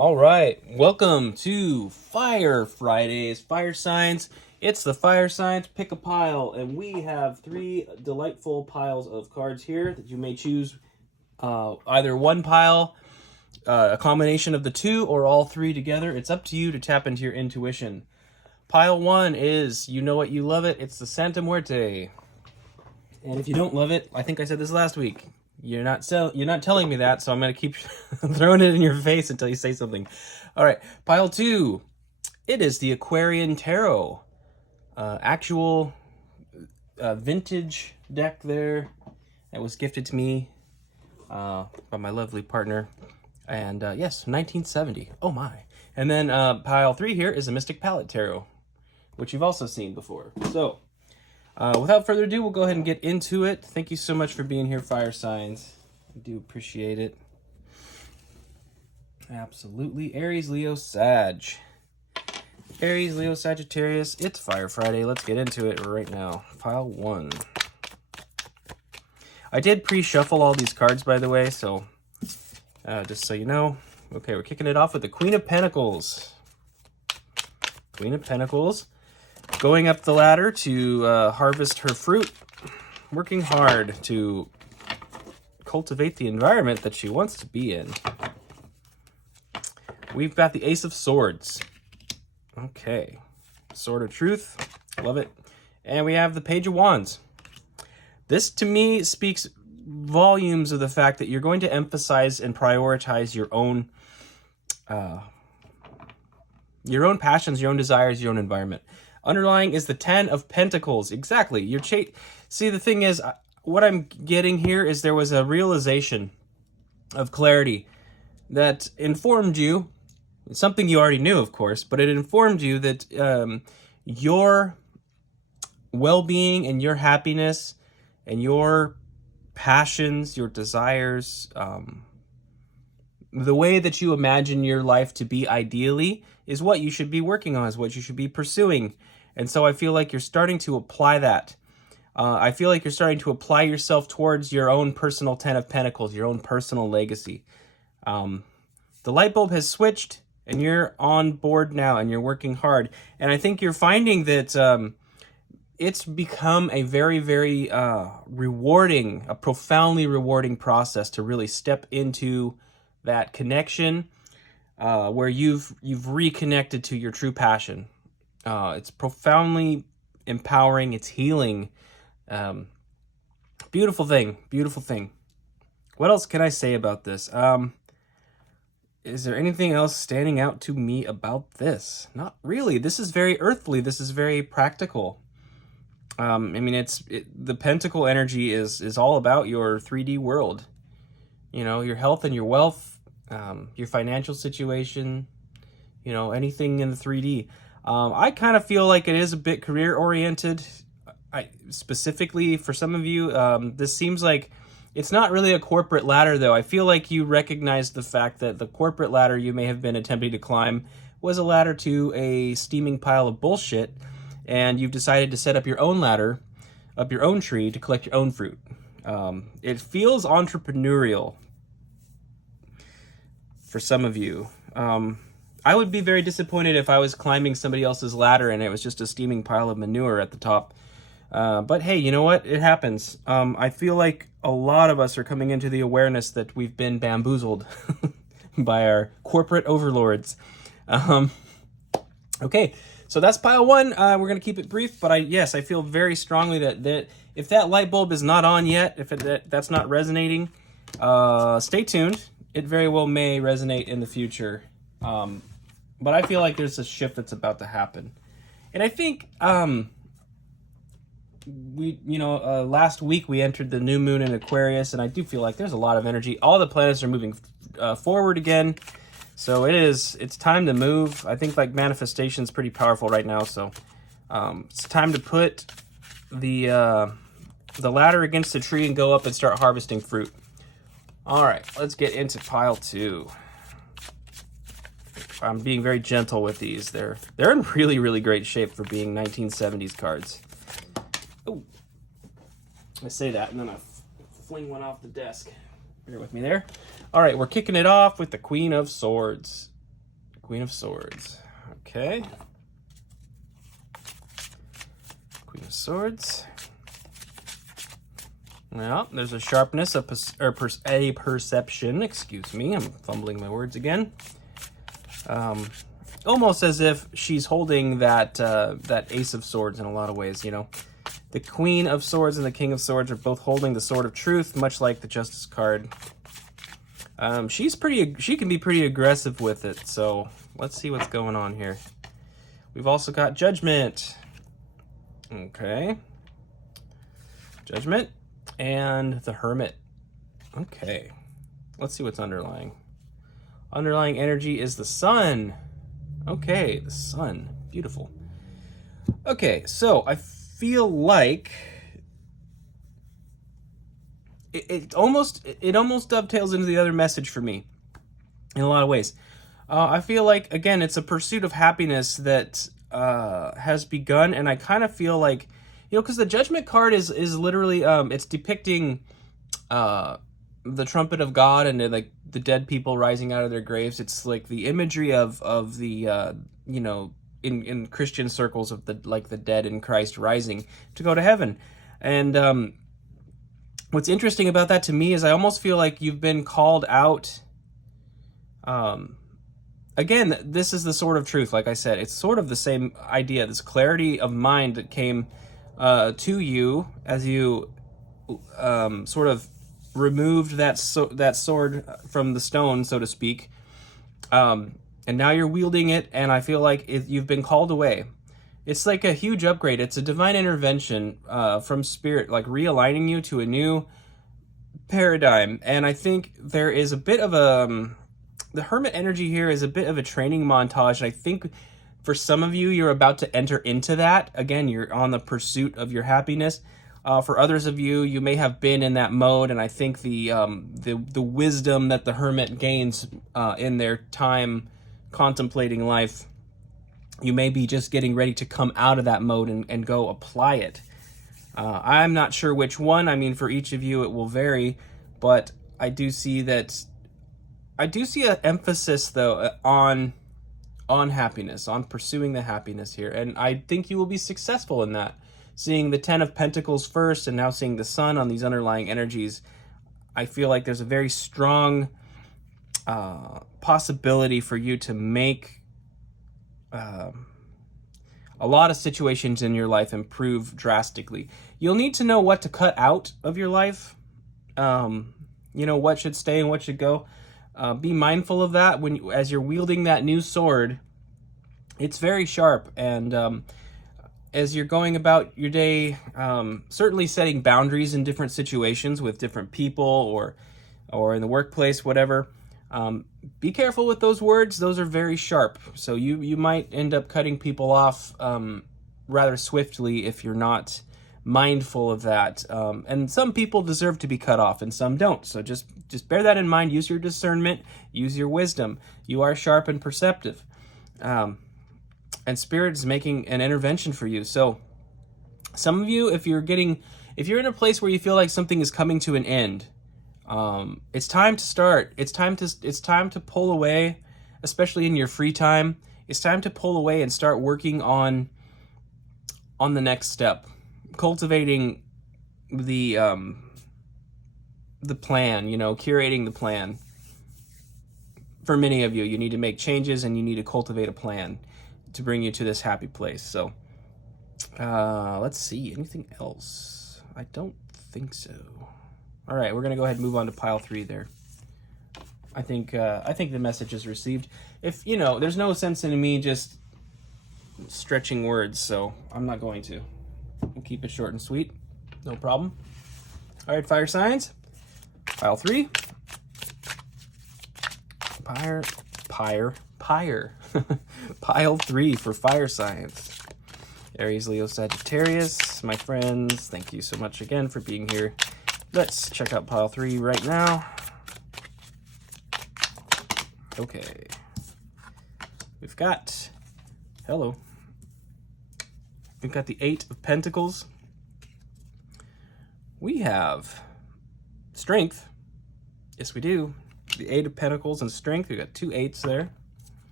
All right, welcome to Fire Fridays, Fire Signs. It's the Fire Signs Pick a Pile, and we have three delightful piles of cards here that you may choose either one pile, a combination of the two, or all three together. It's up to you to tap into your intuition. Pile one is You Know What You Love It. It's the Santa Muerte. And if you don't love it, I think I said this last week. You're not telling me that, so I'm gonna keep throwing it in your face until you say something. All right, pile two. It is the Aquarian Tarot, actual vintage deck there that was gifted to me by my lovely partner, and yes, 1970. Oh my! And then pile three here is a Mystic Palette Tarot, which you've also seen before. So. Without further ado, we'll go ahead and get into it. Thank you so much for being here, Fire Signs. I do appreciate it. Absolutely. Aries, Leo, Sag. Aries, Leo, Sagittarius. It's Fire Friday. Let's get into it right now. Pile one. I did pre-shuffle all these cards, by the way, so just so you know. Okay, we're kicking it off with the Queen of Pentacles. Queen of Pentacles. Going up the ladder to harvest her fruit, working hard to cultivate the environment that she wants to be in. We've got the Ace of Swords. Okay. Sword of Truth. Love it. And we have the Page of Wands. This, to me, speaks volumes of the fact that you're going to emphasize and prioritize your own passions, your own desires, your own environment. Underlying is the Ten of Pentacles. Exactly. See, the thing is, what I'm getting here is there was a realization of clarity that informed you, something you already knew, of course, but it informed you that your well-being and your happiness and your passions, your desires, the way that you imagine your life to be ideally is what you should be working on, is what you should be pursuing. And so I feel like you're starting to apply that. I feel like you're starting to apply yourself towards your own personal Ten of Pentacles, your own personal legacy. The light bulb has switched, and you're on board now, and you're working hard. And I think you're finding that it's become a very, very rewarding, a profoundly rewarding process to really step into that connection where you've reconnected to your true passion. It's profoundly empowering. It's healing. Beautiful thing. Beautiful thing. What else can I say about this? Is there anything else standing out to me about this? Not really. This is very earthly. This is very practical. I mean, the pentacle energy is all about your 3D world. You know, your health and your wealth, your financial situation, you know, anything in the 3D. I kind of feel like it is a bit career-oriented. Specifically, for some of you, this seems like it's not really a corporate ladder, though. I feel like you recognize the fact that the corporate ladder you may have been attempting to climb was a ladder to a steaming pile of bullshit, and you've decided to set up your own ladder, up your own tree, to collect your own fruit. It feels entrepreneurial for some of you. I would be very disappointed if I was climbing somebody else's ladder and it was just a steaming pile of manure at the top. But hey, you know what? It happens. I feel like a lot of us are coming into the awareness that we've been bamboozled by our corporate overlords. Okay, so that's pile one. We're going to keep it brief, but yes, I feel very strongly that if that light bulb is not on yet, if that's not resonating, stay tuned. It very well may resonate in the future. But I feel like there's a shift that's about to happen. And I think, last week we entered the new moon in Aquarius, and I do feel like there's a lot of energy. All the planets are moving forward again. So it's time to move. I think like manifestation is pretty powerful right now. So, it's time to put the ladder against the tree and go up and start harvesting fruit. All right, let's get into pile two. I'm being very gentle with these. They're in really, really great shape for being 1970s cards. Oh, I say that and then I fling one off the desk. Bear with me there. All right, we're kicking it off with the Queen of Swords. Queen of Swords. Okay. Queen of Swords. Well, there's a sharpness, a perception. Excuse me, I'm fumbling my words again. Almost as if she's holding that that Ace of Swords in a lot of ways, you know. The Queen of Swords and the King of Swords are both holding the Sword of Truth, much like the Justice card. She can be pretty aggressive with it, so let's see what's going on here. We've also got Judgment. Okay. Judgment and the Hermit. Okay. Let's see what's underlying. Underlying energy is the Sun. Okay, the Sun. Beautiful. Okay, so I feel like it almost dovetails into the other message for me in a lot of ways. I feel like, again, it's a pursuit of happiness that has begun, and I kind of feel like, you know, because the Judgment card is literally it's depicting the trumpet of God and like the dead people rising out of their graves. It's like the imagery of the you know, in Christian circles of the dead in Christ rising to go to heaven. And what's interesting about that to me is I almost feel like you've been called out. Again, this is the Sword of Truth. Like I said, it's sort of the same idea, this clarity of mind that came to you as you sort of removed that sword from the stone, so to speak. And now you're wielding it, and I feel like you've been called away. It's like a huge upgrade. It's a divine intervention from Spirit, like realigning you to a new paradigm. And I think there is a bit of the Hermit energy here is a bit of a training montage. And I think for some of you, you're about to enter into that. Again, you're on the pursuit of your happiness. For others of you, you may have been in that mode, and I think the wisdom that the Hermit gains in their time contemplating life, you may be just getting ready to come out of that mode and go apply it. I'm not sure which one. I mean, for each of you, it will vary, but I do see an emphasis though on happiness, on pursuing the happiness here, and I think you will be successful in that. Seeing the Ten of Pentacles first and now seeing the Sun on these underlying energies, I feel like there's a very strong possibility for you to make a lot of situations in your life improve drastically. You'll need to know what to cut out of your life, you know, what should stay and what should go. Be mindful of that as you're wielding that new sword. It's very sharp, and as you're going about your day, certainly setting boundaries in different situations with different people or in the workplace, whatever. Be careful with those words. Those are very sharp. So you might end up cutting people off rather swiftly if you're not mindful of that. And some people deserve to be cut off and some don't. So just bear that in mind. Use your discernment. Use your wisdom. You are sharp and perceptive. And Spirit is making an intervention for you. So some of you, if you're in a place where you feel like something is coming to an end, it's time to start. It's time to pull away, especially in your free time. It's time to pull away and start working on the next step, cultivating the plan, you know, curating the plan. For many of you, you need to make changes and you need to cultivate a plan to bring you to this happy place. So let's see, anything else? I don't think so. All right, we're gonna go ahead and move on to pile 3 there. I think the message is received. If you know, there's no sense in me just stretching words, so I'm not going to. We'll keep it short and sweet, no problem. All right, fire signs, pile 3. Pile 3 for fire signs. Aries, Leo, Sagittarius, my friends, thank you so much again for being here. Let's check out pile 3 right now. Okay. We've got the 8 of Pentacles. We have Strength. Yes, we do. The 8 of Pentacles and Strength. We've got 2 8s there.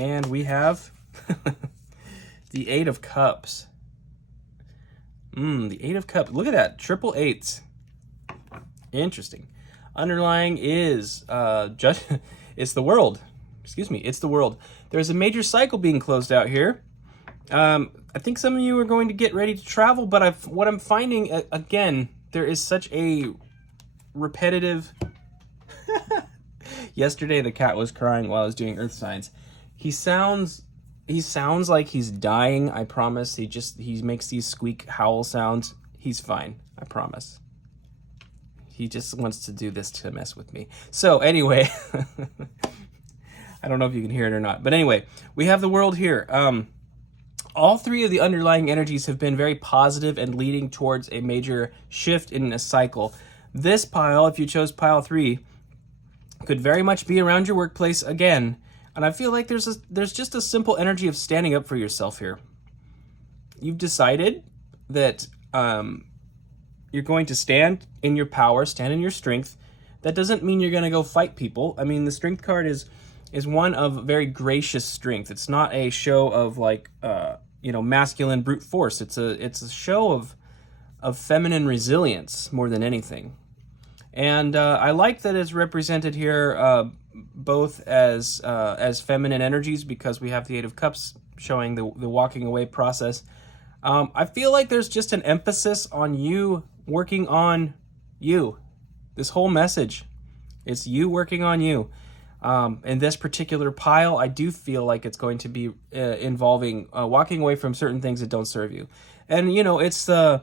And we have the Eight of Cups. The Eight of Cups. Look at that. Triple eights. Interesting. Underlying is it's the World. Excuse me. It's the World. There's a major cycle being closed out here. I think some of you are going to get ready to travel, but what I'm finding, again, there is such a repetitive... Yesterday, the cat was crying while I was doing earth signs. He sounds like he's dying, I promise. He makes these squeak howl sounds. He's fine, I promise. He just wants to do this to mess with me. So anyway, I don't know if you can hear it or not. But anyway, we have the World here. All three of the underlying energies have been very positive and leading towards a major shift in a cycle. This pile, if you chose pile 3, could very much be around your workplace again. And I feel like there's just a simple energy of standing up for yourself here. You've decided that you're going to stand in your power, stand in your strength. That doesn't mean you're going to go fight people. I mean, the Strength card is one of very gracious strength. It's not a show of like masculine brute force. It's a show of feminine resilience more than anything. And I like that it's represented here both as feminine energies, because we have the Eight of Cups showing the walking away process. I feel like there's just an emphasis on you working on you. This whole message, it's you working on you. In this particular pile, I do feel like it's going to be involving walking away from certain things that don't serve you. And, it's the...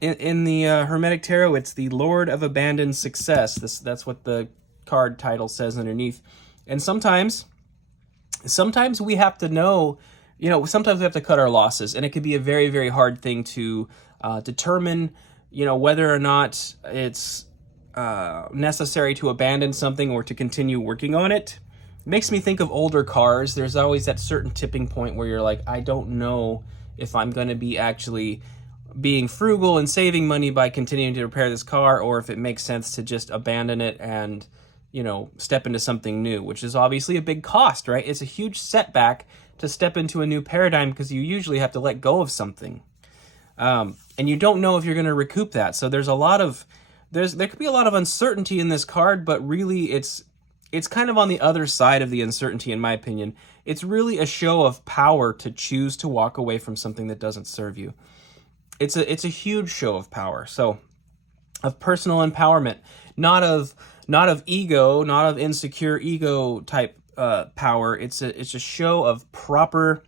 In the Hermetic Tarot, it's the Lord of Abandoned Success. That's what the card title says underneath. And sometimes we have to know, sometimes we have to cut our losses. And it could be a very, very hard thing to determine, whether or not it's necessary to abandon something or to continue working on it. It makes me think of older cars. There's always that certain tipping point where you're like, I don't know if I'm going to be actually being frugal and saving money by continuing to repair this car, or if it makes sense to just abandon it and, step into something new, which is obviously a big cost, right? It's a huge setback to step into a new paradigm because you usually have to let go of something. And you don't know if you're going to recoup that. So there could be a lot of uncertainty in this card, but really it's kind of on the other side of the uncertainty, in my opinion. It's really a show of power to choose to walk away from something that doesn't serve you. It's a huge show of power. So of personal empowerment, not of ego, not of insecure ego type power. It's a show of proper,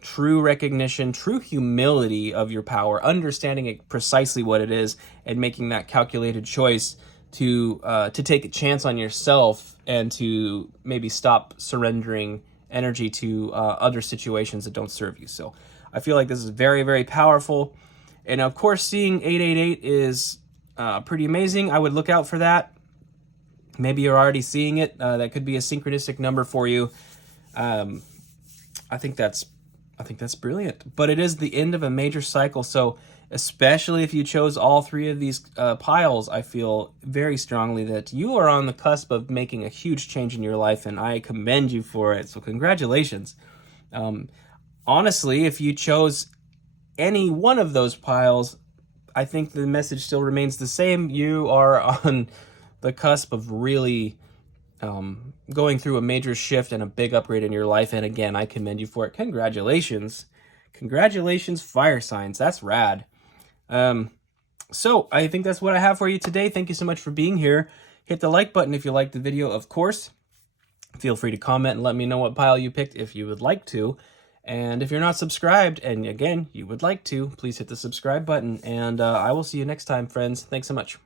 true recognition, true humility of your power, understanding it precisely what it is, and making that calculated choice to take a chance on yourself and to maybe stop surrendering energy to other situations that don't serve you. So I feel like this is very, very powerful. And of course, seeing 888 is pretty amazing. I would look out for that. Maybe you're already seeing it. That could be a synchronistic number for you. I think that's brilliant. But it is the end of a major cycle. So especially if you chose all three of these piles, I feel very strongly that you are on the cusp of making a huge change in your life, and I commend you for it. So congratulations. Honestly, if you chose any one of those piles, I think the message still remains the same. You are on the cusp of really going through a major shift and a big upgrade in your life. And again, I commend you for it. Congratulations. Congratulations, fire signs. That's rad. So I think that's what I have for you today. Thank you so much for being here. Hit the like button if you liked the video, of course. Feel free to comment and let me know what pile you picked if you would like to. And if you're not subscribed, and again, you would like to, please hit the subscribe button. And I will see you next time, friends. Thanks so much.